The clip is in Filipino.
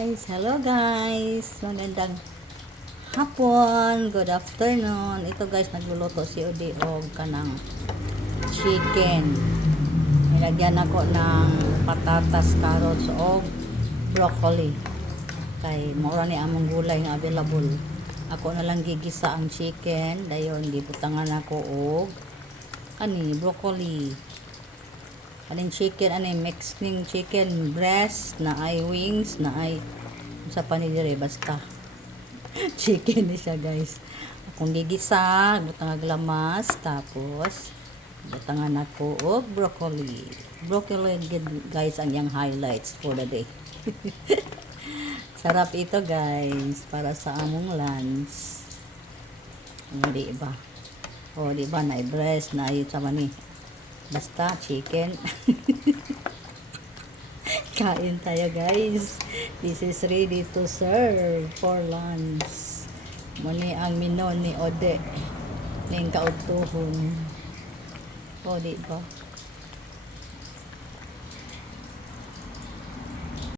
Hello guys, magandang hapon, good afternoon. Ito guys, nagluluto si Odi og kanang chicken. Nilagyan ako ng patatas, carrots og broccoli. Kay mura ni among gulay nga available. Ako na lang gigisa ang chicken, dayon gibutangan ako og broccoli. Aning chicken, mix ning chicken breast na ay wings na ay sa panidire basta chicken ni siya guys. Akong gigisa, butang aglamas, tapos butangan ako og broccoli. Broccoli guys ang yang highlights for the day. Sarap ito guys para sa among lunch. Di ba? O di ba na breast na ay sama ni basta chicken. Kain tayo guys. This is ready to serve for lunch. Muni ang menu ni Ode ning kautuhon. O di ba?